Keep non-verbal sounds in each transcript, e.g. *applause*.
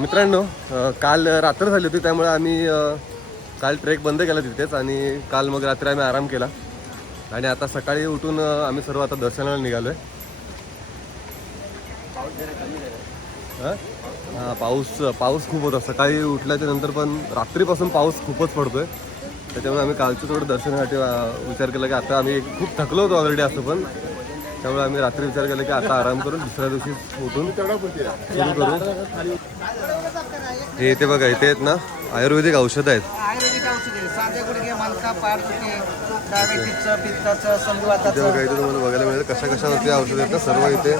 मित्रांनो काल रात्र झाली होती त्यामुळे आम्ही काल ट्रेक बंद केला तिथेच आणि काल मग रात्री आम्ही आराम केला. आणि आता सकाळी उठून आम्ही सर्व आता दर्शनाला निघालो आहे हा, पाऊस पाऊस खूप होता. सकाळी उठल्याच्या नंतर पण रात्रीपासून पाऊस खूपच पडतोय. त्याच्यामुळे आम्ही कालचं थोडं दर्शनासाठी विचार केला की आता आम्ही खूप थकलो होतो ऑलरेडी असं पण. त्यामुळे आम्ही रात्री विचार केला की आता आराम करून दुसऱ्या दिवशी उठून सुरू करू. हे इथे बघा इथे आहेत ना आयुर्वेदिक औषध आहेत. आयुर्वेदिक औषध साधे गुडघे मलका पाठदुखी डायबेटिसचं पित्ताचं इथे संधिवाताचं बघा इथे तुम्हाला बघायला मिळेल कशा कशावरती औषध आहेत ना सर्व इथे.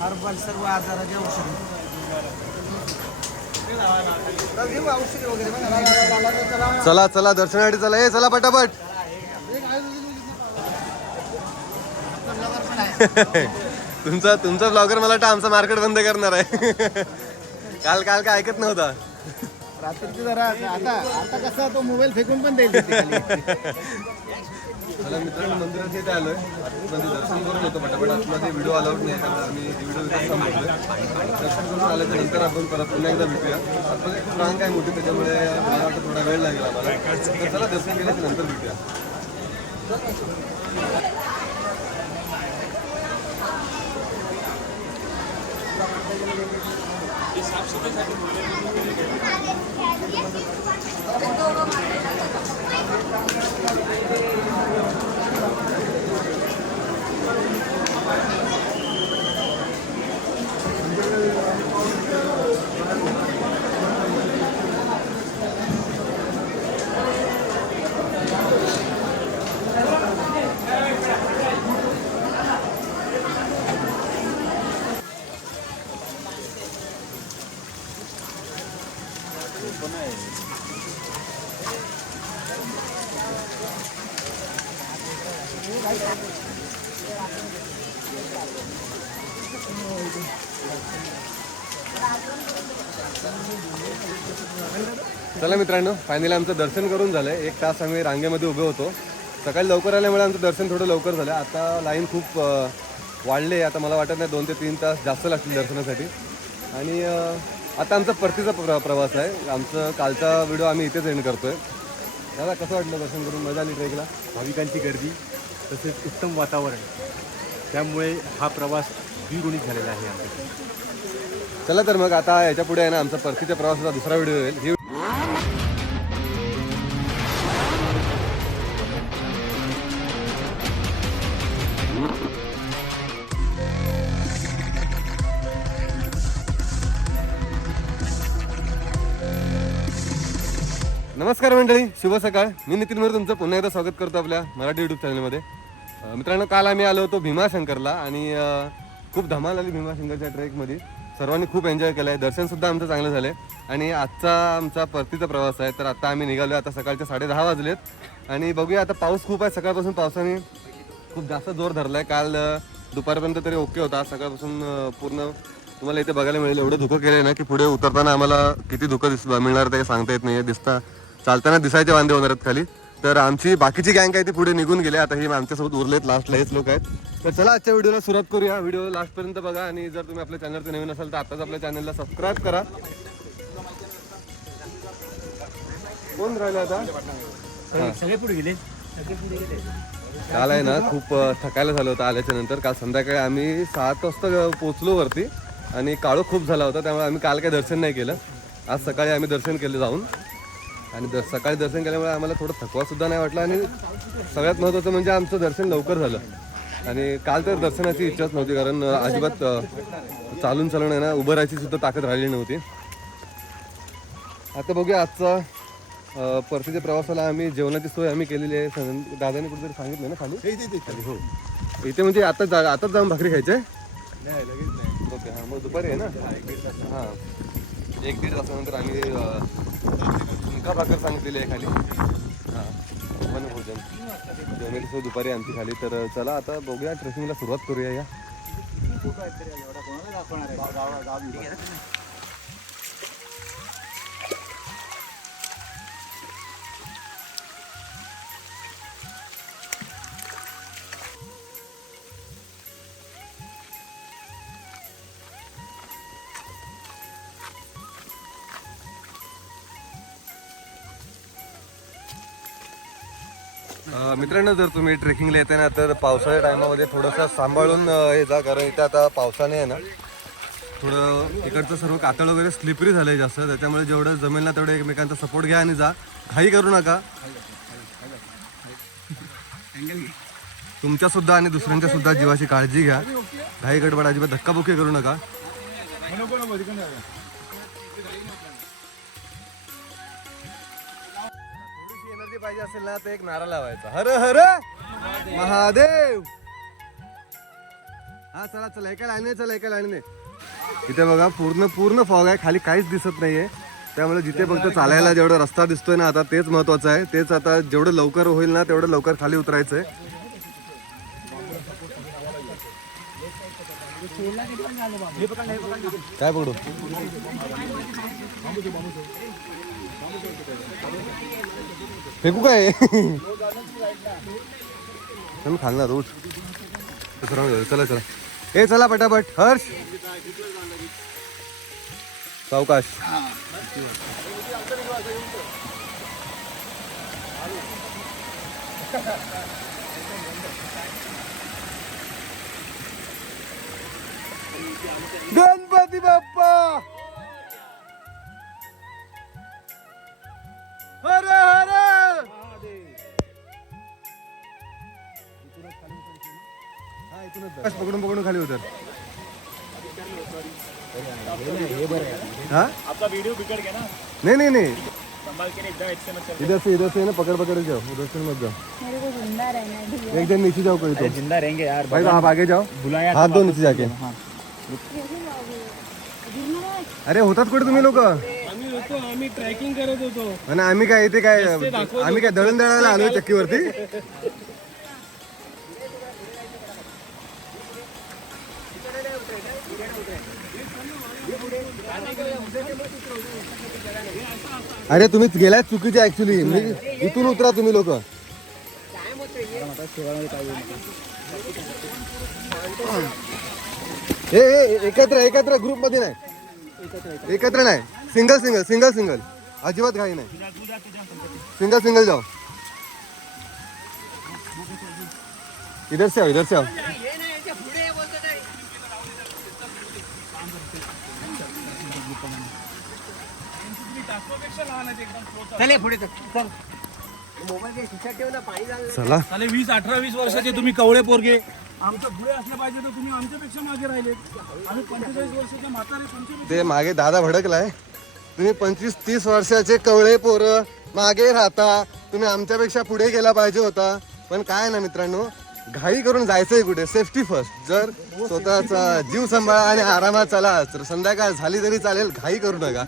हर्बल सर्व आजाराचे औषध. घेऊ औषधी वगैरे. बघा. चला चला दर्शनासाठी चला. ए चला पटापट. *laughs* तुमचा तुमचा ब्लॉगर मला वाटतं आमचं मार्केट बंद करणार आहे. *laughs* काल काल काय ऐकत नव्हता. रात्रीची जरा आता आता कसा तो मोबाईल फेकून पण देईल तिथे खाली. *laughs* मला मित्रांनो मंदिरात इथे आलोय. दर्शन करून पटापट. आतमध्ये व्हिडिओ अलाउड नाही त्यामुळे आम्ही व्हिडिओ दर्शन करून आल्याच्यानंतर आपण परत पुन्हा एकदा भेटूया. आतमध्ये खूप रांग आहे मोठी त्याच्यामुळे मला वाटतं थोडा वेळ लागेल आम्हाला. तर चला दर्शन केल्याच्यानंतर भेटूया. Thank you. चला मित्रांनो फायनली आमचं दर्शन करून झालंय. एक तास आम्ही रांगेमध्ये उभे होतो. सकाळी लवकर आल्यामुळे आमचं दर्शन थोडं लवकर झालं. आता लाईन खूप वाढले. आता मला वाटत नाही दोन ते तीन तास जास्त लागतील दर्शनासाठी. आणि आता आमचा परतीचा प्र प्रवास आहे. आमचं कालचा व्हिडिओ आम्ही इथेच एंड करतोय. दादा कसं वाटलं दर्शन करून? मजा आली ट्रेकला भाविकांची गर्दी तसेच उत्तम वातावरण. त्यामुळे हा प्रवास द्विगुणित झालेला आहे आमचा चला तर मग आता याच्यापुढे आहे ना आमचा परतीच्या प्रवासाचा दुसरा व्हिडिओ येईल. ही नमस्कार मंडळी शुभ सकाळ. मी नितीन मोरे तुमचं पुन्हा एकदा स्वागत करतो आपल्या मराठी यूट्यूब चॅनलमध्ये मित्रांनो काल आम्ही आलो होतो भीमाशंकरला आणि खूप धमाल आली भीमाशंकरच्या ट्रेकमध्ये सर्वांनी खूप एन्जॉय केलं आहे दर्शनसुद्धा आमचं चांगलं झालं आहे आणि आजचा आमचा परतीचा प्रवास आहे तर आता आम्ही निघालो आता सकाळचे साडे दहा वाजलेत. आणि बघूया आता पाऊस खूप आहे. सकाळपासून पावसाने खूप जास्त जोर धरला आहे काल दुपारपर्यंत तरी ओके होता. आज सकाळपासून पूर्ण तुम्हाला इथे बघायला मिळेल. एवढं धुकं केलं ना की पुढे उतरताना आम्हाला किती धुकं दिस मिळणार ते सांगता येत नाही दिसता चालताना दिसायचे वांदे होणार आहेत खाली. तर आमची बाकीची गँग आहे ती पुढे निघून गेले. आता हे आमच्यासोबत उरलेत लास्टला हेच लोक आहेत. तर चला आजच्या व्हिडिओला सुरुवात करूया. व्हिडिओ लास्टपर्यंत बघा आणि जर तुम्ही आपल्या चॅनलचं नवीन असाल तर आताच आपल्या चॅनलला सबस्क्राईब करा. कोण राहिलं आता? सगळे पुढे गेले. काल आहे ना खूप थकायला झालं होतं आल्याच्यानंतर. काल संध्याकाळी आम्ही सात वाजता पोचलो वरती आणि काळो खूप झाला होता त्यामुळे आम्ही काल काही दर्शन नाही केलं. आज सकाळी आम्ही दर्शन केलं जाऊन. आणि द सकाळी दर्शन केल्यामुळे आम्हाला थोडं थकवा सुद्धा नाही वाटला आणि सगळ्यात महत्त्वाचं म्हणजे आमचं दर्शन लवकर झालं. आणि काल तर दर्शनाची इच्छाच नव्हती कारण अजिबात चालून चालून आहे ना उभं राहायची सुद्धा ताकद राहिली नव्हती. आता बघूया आजचा परतीच्या प्रवासाला आम्ही जेवणाची सोय आम्ही केलेली आहे. दादाने कुठेतरी सांगितलं ना खाली? खाली हो. इथे म्हणजे आता जा आताच जाऊन भाकरी खायचे? ओके हां मग दुपारी आहे ना? हां. एक दीड तासानंतर आम्ही झुणका भाकर सांगितलेली आहे खाली. हां वनभोजन. जेवणाची दुपारी आमची खाली. तर चला आता बघूया ट्रेकिंगला सुरुवात करूया या. मित्रांनो जर तुम्ही ट्रेकिंगला येते ना तर पावसाळ्या टायमामध्ये थोडंसं सांभाळून हे जा कारण इथे आता पावसाने आहे ना थोडं इकडचं सर्व कातळ वगैरे स्लिपरी झालंय जास्त. त्याच्यामुळे जेवढं जमेल ना तेवढं एकमेकांचा सपोर्ट घ्या आणि जा. घाई करू नका. तुमच्या सुद्धा आणि दुसऱ्यांच्या सुद्धा जीवाची काळजी घ्या. घाई गडबड अजिबात धक्काबुक्की करू नका. पाहिजे असेल ना तर एक नारा लावायचा. हर हर महादेव. हा चला चला एका लाईने चला एका लाईने इथे बघा पूर्ण पूर्ण फॉग आहे खाली काहीच दिसत नाहीये. त्यामुळे जिथे फक्त चालायला जेवढा रस्ता दिसतोय ना आता तेच महत्वाचं आहे. तेच आता जेवढं लवकर होईल ना तेवढं लवकर खाली उतरायचंय. काय पकडू? फेकू काय मी खालणार उठ चला चला ए चला पटापट हर्ष सावकाश गणपती बाप्पा हर हर। हा, पकडून पकडून खाली उतर हाँ? आपका वीडियो बिगड़ गया ना। नहीं नहीं नहीं। संभाल के नहीं एकदम मत इधर से इधर से ना पकड़ पकड़ जाओ। उधर से मत जाओ। मेरे को ज़िंदा रहना है नीचे जाओ कोई तो। ज़िंदा रहेंगे यार भाई आप आगे जाओ। बुलाया हात दो नीचे जाके। गिरना अरे होतात कुठे तुम्ही लोक होतो आम्ही ट्रॅकिंग करत होतो. आणि आम्ही काय इथे काय आम्ही काय दळण दळायला आलोय चक्कीवरती? अरे तुम्ही गेलात चुकीचे ऍक्च्युली मी इथून उतरा तुम्ही लोक. एकत्र एकत्र ग्रुपमध्ये नाही. एकत्र नाही. Single single single single. अजिबात घाई नाही. सिंगल सिंगल जाओ इधर से आओ इधर से आओ. चले पुढे चला. चाले. वीस अठरा वीस वर्षाचे तुम्ही कवळे पोरगे. आमच्या पुढे असले पाहिजे तर तुम्ही आमच्यापेक्षा मागे राहिले. आम्ही पंचेचाळीस वर्षाच्या म्हातारे ते मागे दादा भडकलाय. तुम्ही पंचवीस तीस वर्षाचे कवळे पोरं मागे राहता. तुम्ही आमच्यापेक्षा पुढे गेला पाहिजे होता. पण काय ना मित्रांनो घाई करून जायचंय कुठे? सेफ्टी फर्स्ट जर स्वतःचा जीव सांभाळा आणि आरामात चला तर संध्याकाळ झाली तरी चालेल. घाई करू नका.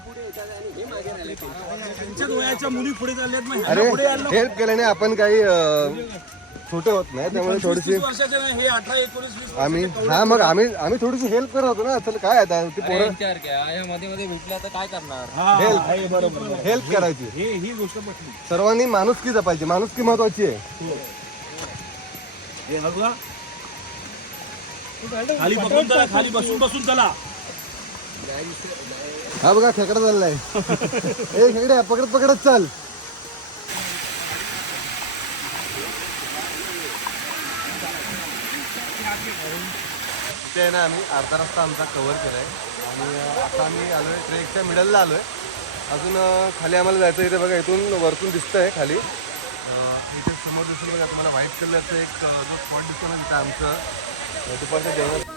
अरे. हेल्प केल्याने आपण काही छोटे होत नाही त्यामुळे थोडीशी तीस वर्षाचे नाही, हे अठरा एकोणीस वीस आम्ही हा मग आम्ही आम्ही थोडीशी हेल्प करत होतो ना चल काय आता ती पोरं विचार घ्या. या मध्ये मध्ये भेटला तर काय करणार? हा, हेल्प बरोबर हेल्प करायची. हे ही गोष्ट पटली. सर्वांनी माणुसकी जपायची माणुसकी महत्वाची आहे. हे बघा. खाली बसून चला खाली बसून बसून चला. हा बघा खेकडा चाललाय. *laughs* ए खेकडे पकडत पकडत चाल. ते आहे ना आम्ही अर्धा रस्ता आमचा कव्हर केलाय. आणि आता आम्ही आलोय ट्रेकच्या मिडलला आलोय. अजून खाली आम्हाला जायचं इथे बघा इथून वरतून दिसतंय खाली. इथे समोर दिसून बघा तुम्हाला व्हाईट कलरचं एक जो स्पॉट दिसतो ना तिथं आमचं. अं, दुपारचं जेवण.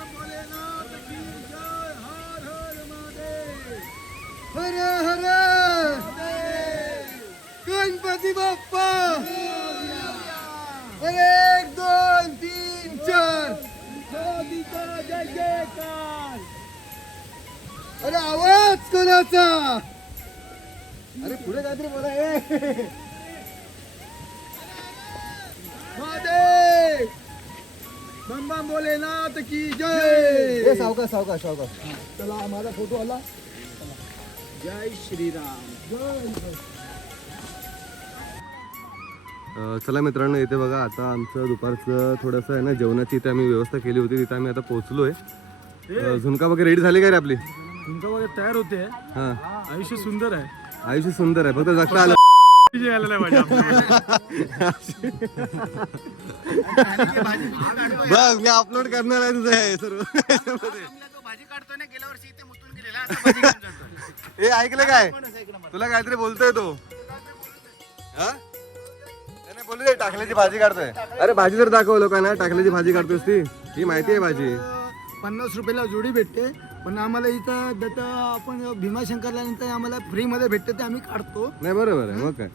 अरे आवाज कोणाचा? अरे पुढे काहीतरी बोला ए. महादेव! बम बम भोलेनाथ की जय! ए, सावकाश सावकाश सावकाश. चला माझा फोटो आला. जय श्रीराम. अ, चला मित्रांनो इथे बघा आता आमचं दुपारचं थोडंसं आहे ना जेवणाची इथे आम्ही व्यवस्था केली होती तिथे आम्ही आता पोहोचलोय. अ, झुणका वगैरे रेडी झाली का रे आपली? तुमचं वगैरे तयार होते. हा. आयुष्य सुंदर आहे. आयुष्य सुंदर आहे. फक्त जगता आलं. *laughs* *laughs* बघ मी अपलोड करणार आहे तुझं हे सर्व. तो भाजी काढतोय ना गेल्या वर्षी इथे मुतून गेलेला आता भाजी घेऊन जातोय. हे ऐकलं काय? माणूस. तुला काहीतरी बोलतोय तो. हा? बोलू दे टाकल्याची भाजी काढतोय. अरे भाजी जर दाखव लोकांना टाकल्याची भाजी काढतोस ती. ही माहिती आहे भाजी. पन्नास रुपयाला जोडी भेटते पण आम्हाला इथं दत्त आपण भीमाशंकरला नंतर आम्हाला फ्रीमध्ये भेटते ते आम्ही काढतो. नाही बरोबर आहे मग काय?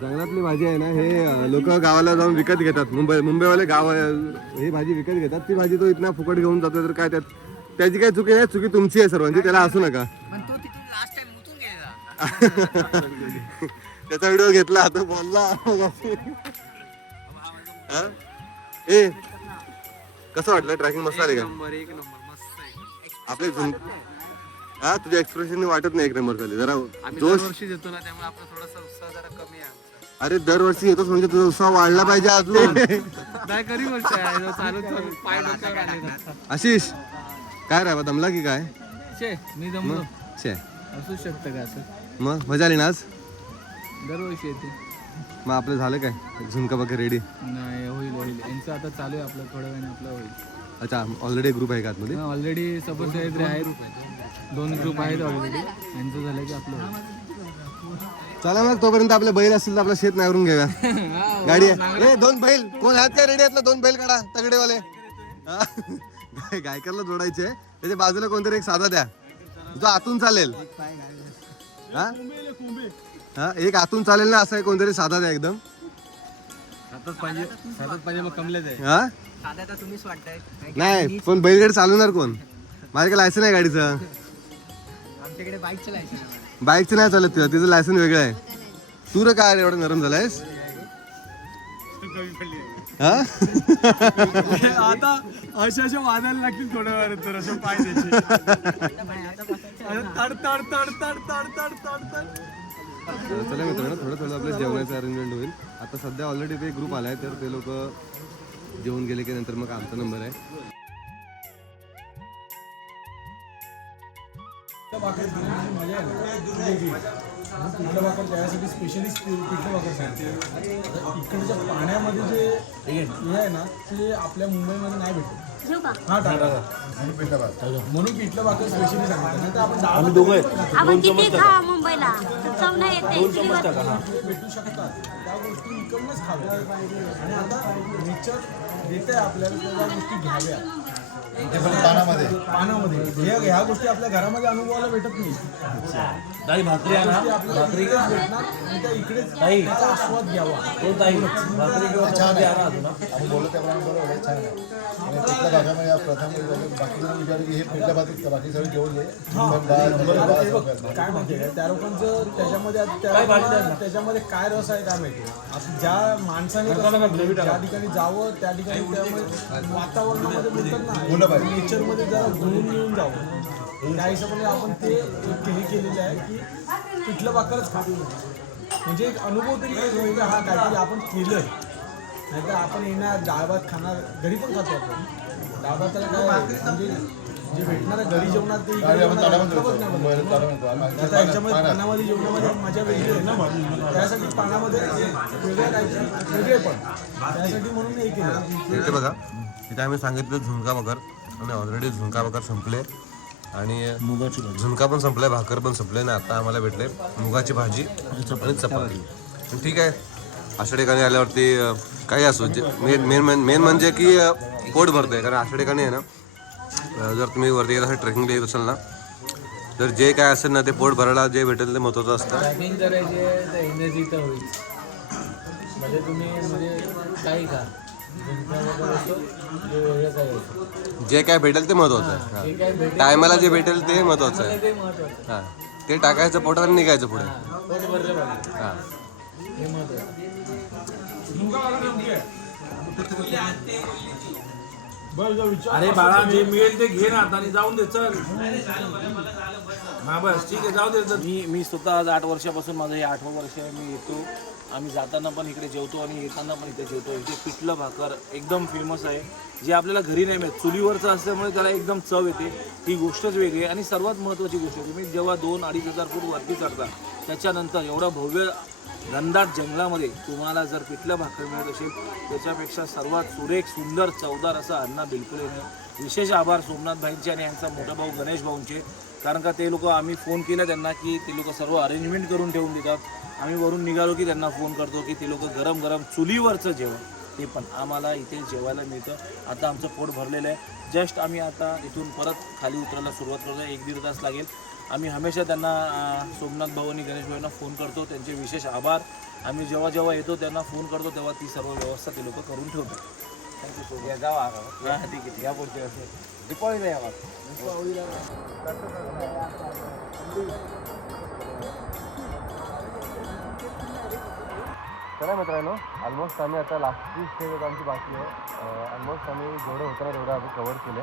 जंगलातली भाजी आहे ना हे लोक गावाला जाऊन विकत घेतात. मुंबई मुंबईवाले गाव ही भाजी विकत घेतात. ती भाजी तो इथना फुकट घेऊन जातो तर काय त्यात त्याची काय चुकी नाही चुकी तुमची आहे सर्वांची त्याला असू नका. पण तो तिथून लास्ट टाइम मुतून गेलेला. *laughs* त्याचा व्हिडिओ घेतला आता बोलला. *laughs* हा? ए कसं वाटलं ट्रॅकिंग मस्त आली का? आपले झुम हा तुझ्या एक्सप्रेशन वाटत नाही एक नंबर झाले. जरा जोश ना त्यामुळे आपला थोडासा उत्साह जरा कमी आहे अरे दरवर्षी येतोस म्हणजे तुझा उत्साह वाढला पाहिजे अजून. *laughs* नाही खरी गोष्ट आहे? चालू चालू पाय डोक्यावर आले आशिष काय राहा दमला की काय? शे मी जमलो छे. असू शकतं का असं? मग मजा आली ना आज? दरवर्षी येते. मग आपलं झालं काय? झुमका बघा रेडी नाही होईल होईल. यांचं आता चालू आहे आपलं थोड्या वेळाने आपलं होईल. अच्छा ऑलरेडी ग्रुप आहे का आतमध्ये? ऑलरेडी सपोज आहेत. दोन ग्रुप आहेत ऑलरेडी यांचं झालं की आपलं होईल. चला मग तोपर्यंत आपले बैल असतील तर आपलं शेत नावरून घेऊया. *laughs* गाडी आहे. ए दोन बैल. कोण आहेत का रेडी आहेत ना? दोन बैल काढा तगडेवाले. हा? गाय- गायकरला जोडायचे? त्याच्या बाजूला कोणतरी एक साधा द्या. जो आतून चालेल. हा? हा एक आतून चालेल ना असं कोणतरी साधा द्या एकदम. सातच पाहिजे सातच पाहिजे मग कमलेच आहे. हा? तुम्हीच वाटताय. नाही पण बैलगाडी चालवणार कोण? माझ्याकडे लायसन आहे गाडीचं. आमच्याकडे बाईकचं लायसन बाईकचं नाही चालत तुझं तिचं लायसन वेगळं आहे. तू रे काय रे एवढं नरम झालायस? हा? आता अशा अशा वाजायला लागतील थोड्या वेळात तर असे पाय त्याचे. तड तड तड तड तड तड तड तड. चला मित्रांनो थोडं थोडं आपलं जेवणाचं अरेंजमेंट होईल. आता सध्या ऑलरेडी ते ग्रुप आला आहे तर ते लोक जेवून गेले की नंतर मग आमचा नंबर आहे. पिठलं भाकर त्यासाठी स्पेशली पिठलं भाकर सांगते इकडच्या पाण्यामध्ये जे हे आहे ना ते आपल्या मुंबईमध्ये नाही भेटत. घेऊ का? हा टाका. म्हणून पिठलं भाकर स्पेशली सांगतात नाही तर आपण किती खा मुंबईला? चव नाही येते चुलीवर. भेटू शकतात. त्या गोष्टी इकडनंच खाव्या. आणि आता नेचर देत आहे आपल्याला तर त्या गोष्टी घ्याव्या. पानामध्ये. पानामध्ये. ह्या ह्या गोष्टी आपल्या घरामध्ये अनुभवायला भेटत नाही. ताई भाकरी आहे गोष्टी ना आपल्याला इकडेच भेटणार. आणि त्या इकडेच ताई. त्याचा आस्वाद घ्यावा. तो ताई. भाकरी किंवा चपाती ना अजून आपण बोललो त्याप्रमाणे बरोबर आहे. छान आहे. आणि तिथल्या भागामध्ये या प्रथम बाकी विचारले की हे पिठल्या भात बाकी सगळं घेऊन ये. पण डाळ, सगळं. काय माहितीये का त्या लोकांचं त्याच्यामध्ये आता त्या त्याच्यामध्ये काय रस आहे काय माहिती? आता ज्या माणसाने कसं ज्या ठिकाणी जावं त्या ठिकाणी त्यामध्ये वातावरणामध्ये बोलतात ना नेचरमध्ये जरा घुळून मिळून जावं. त्या हिशोबाने आपण ते एक हे केलेलं आहे की पिठलं भाकरच खातो म्हणजे एक अनुभव तरी येतो की हा काहीतरी आपण केलंय. नाही तर आपण येणार डाळ भात खाणार घरी पण खातो आपण. डाळ भाताला काय म्हणजे जे भेटणार आहे घरी जेवणात ते इकडे जेवणात. नाही आता याच्यामध्ये. पानामध्ये जेवणामध्ये मजा वेगळी आहे ना. त्यासाठी पानामध्ये वेगळं काहीतरी वेगळे पण. त्यासाठी म्हणून हे केलं. इथे बघा. इथे आम्ही सांगितलं झुणका बगर आणि ऑलरेडी झुणका बगर संपले. आणि झुणका पण संपलाय भाकर पण संपले. आणि आता आम्हाला भेटले मुगाची भाजी आणि चपाती. ठीक आहे. अशा ठिकाणी आल्यावरती काही असो जे मेन मेन मेन म्हणजे की पोट भरतंय. आहे कारण अशा ठिकाणी आहे ना जर तुम्ही वरती गेला ट्रेकिंगला येत असाल ना तर जे काय असेल ना ते पोट भरायला जे भेटेल ते महत्त्वाचं असतं. जे काय भेटेल ते महत्त्वाचं आहे. टायमाला जे भेटेल ते महत्त्वाचं आहे. ते टाकायचं पोटात निघायचं पुढे. हां अरे बाळा जे मिळेल ते घे ना आता आणि जाऊन दे चल हा बस ठीक आहे जाऊ दे चल. मी मी स्वतः आज आठ वर्षापासून माझं हे आठवं वर्ष आहे मी येतो आम्ही जाताना पण इकडे जेवतो आणि येताना पण इथे जेवतो. इथे पिठलं भाकर एकदम फेमस आहे. जे आपल्याला घरी नाही मिळत. चुलीवरचं असल्यामुळे त्याला एकदम चव येते. ही गोष्टच वेगळी आहे. आणि सर्वात महत्त्वाची गोष्ट आहे तुम्ही जेव्हा दोन अडीच हजार फूट वरती चढता त्याच्यानंतर एवढं भव्य घनदाट जंगलामध्ये तुम्हाला जर पिठलं भाकर मिळत असेल त्याच्यापेक्षा सर्वात सुरेख सुंदर चवदार असं अन्न बिलकुल नाही. विशेष आभार सोमनाथ भाईंचे आणि यांचा मोठा भाऊ गणेश भाऊंचे. कारण का ते लोक आम्ही फोन केला त्यांना की ते लोक सर्व अरेंजमेंट करून ठेवून देतात. आम्ही वरून निघालो की त्यांना फोन करतो की ते लोक गरम गरम चुलीवरचं जेवण. ते पण आम्हाला इथे जेवायला मिळतं. आता आमचं पोट भरलेलं आहे. जस्ट आम्ही आता इथून परत खाली उतरायला सुरुवात करतो एक दीड तास लागेल. आम्ही हमेशा त्यांना सोमनाथ भाऊ आणि गणेश भाऊंना फोन करतो. त्यांचे विशेष आभार. आम्ही जेव्हा जेव्हा येतो त्यांना फोन करतो तेव्हा ती सर्व व्यवस्था ते लोक करून ठेवतात. थँक्यू सो मच हां ठीक आहे या पुढच्या वर्षी दीपावळीला यावा चला मित्रांनो ऑलमोस्ट आम्ही आता लास्टची स्टेज आमची बाकी आहे. ऑलमोस्ट आम्ही जेवढं होतं ना तेवढं आम्ही कवर केलं.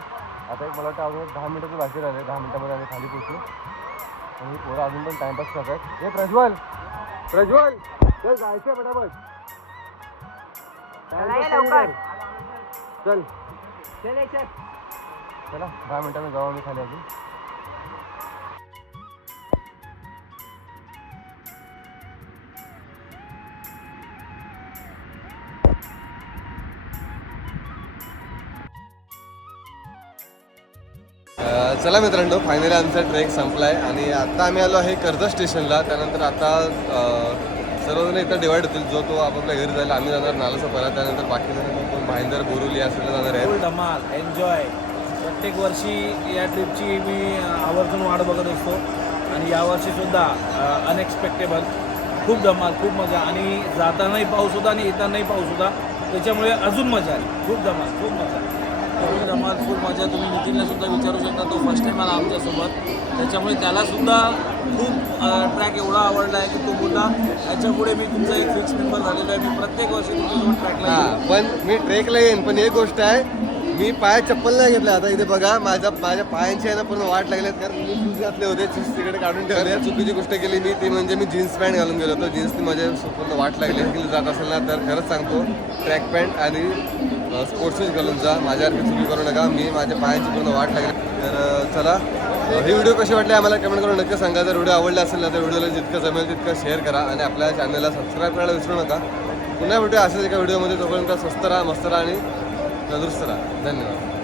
आता एक मला वाटतं अजून दहा मिनिटाचं बाकी राहिले. दहा मिनिटामध्ये आम्ही खाली पोचू आणि पोरं अजून पण टाइमपास करतात हे प्रज्वल! प्रज्वल! चल जायचं. पटापट चल. चला दहा मिनिटांनी जाऊ आम्ही खाली अजून. चला मित्रांनो फायनली आमचा ट्रेक संपला आहे आणि आता आम्ही आलो आहे कर्जत स्टेशनला त्यानंतर आता सर्वजण इथं डिवाईड होतील. जो तो आपापल्या घरी जायला आम्ही जाणार नालासोपारा त्यानंतर बाकी जण भाईंदर बोरुली या जाणार आहे धमाल एन्जॉय प्रत्येक वर्षी या ट्रिपची मी आवर्जून वाट बघत असतो. आणि यावर्षीसुद्धा अनएक्सपेक्टेबल खूप धमाल खूप मजा. आणि जातानाही पाऊस होता आणि येतानाही पाऊस होता. त्याच्यामुळे अजून मजा आली. खूप धमाल खूप मजा धमाल फुल मजा तुम्ही नितीनला सुद्धा विचारू शकता. तो फर्स्ट टाईम आला आमच्यासोबत. त्याच्यामुळे त्याला सुद्धा खूप ट्रॅक एवढा आवडला आहे की तो बोलला याच्यापुढे मी तुमचा एक फिक्स मेंबर झालेलो आहे. मी प्रत्येक वर्षी तुमच्यासोबत ट्रॅकला हा पण मी ट्रेकला येईन पण एक गोष्ट आहे मी पायात चप्पल नाही घेतलं. आता इथे बघा माझ्या माझ्या पायांची आहे ना पूर्ण वाट लागल्यात कारण मी शूज घातले होते शूज तिकडे काढून ठेवले. चुकीची गोष्ट केली मी ती म्हणजे मी जीन्स पॅन्ट घालून गेलो होतो. जीन्सनी माझ्या पूर्ण वाट लागली. *laughs* जात असेल ना तर खरंच सांगतो ट्रॅक पॅन्ट आणि स्पोर्ट्स शूज घालून जा. माझ्या चुकी करू नका. मी माझ्या पायांची पूर्ण वाट लागली. तर चला. हे व्हिडिओ कसे वाटले आम्हाला कमेंट करून नक्की सांगा. जर व्हिडिओ आवडला असेल ना तर व्हिडिओला जितकं जमेल तितकं शेअर करा आणि आपल्या चॅनलला सबस्क्राईब करायला विसरू नका. पुन्हा भेटूया असेच एका व्हिडिओमध्ये तोपर्यंत स्वस्त राहा मस्त राहा आणि तंदुरुस्त राहा. धन्यवाद.